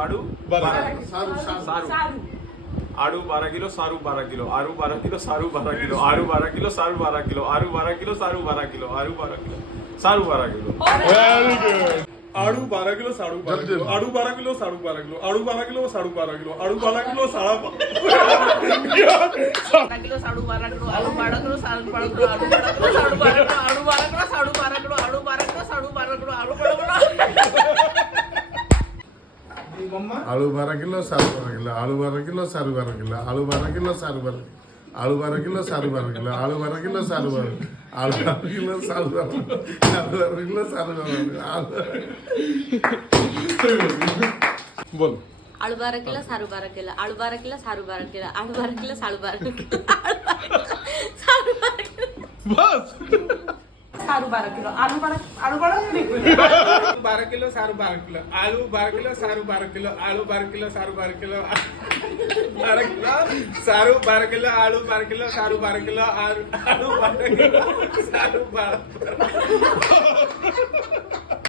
સાડું 12 સારું આડું 12 કિલો સારું 12 કિલો આરું 12 કિલો સારું 12 કિલો આરું 12 કિલો સારું 12 કિલો આરું 12 કિલો સારું 12 કિલો આરું 12 કિલો સારું 12 કિલો વેરી ગુડ આડું 12 કિલો સાડું 12 કિલો આડું 12 કિલો સાડું 12 કિલો આડું 12 કિલો સાડું 12 કિલો આડું 12 કિલો સાડા 12 કિલો સાડું 12 કિલો આલુ 12 કિલો સાડું 12 કિલો આલુ 12 કિલો સાડું 12 કિલો આલુ 12 કિલો સાડું 12 કિલો આલુ 12 કિલો સાડું 12 કિલો આલુ 12 કિલો आलू 12 किलो सारू 12 किलो आलू 12 किलो सारू 12 किलो आलू 12 किलो सारू 12 आलू 12 किलो सारू 12 किलो आलू 12 किलो सारू 12 आलू 12 किलो सारू 12 आलू 12 किलो सारू 12 बोल आलू 12 किलो सारू 12 किलो आलू 12 किलो सारू 12 किलो आलू 12 किलो सारू 12 किलो सारू 12 किलो बस સારું 12 કિલો આલુ 12 किलो सारू 12 किलो आलू 12 किलो सारू 12 किलो आलू 12 किलो सारू 12 किलो 12 किलो सारू 12 किलो आलू 12 किलो सारू 12 किलो आलू 12 किलो सारू 12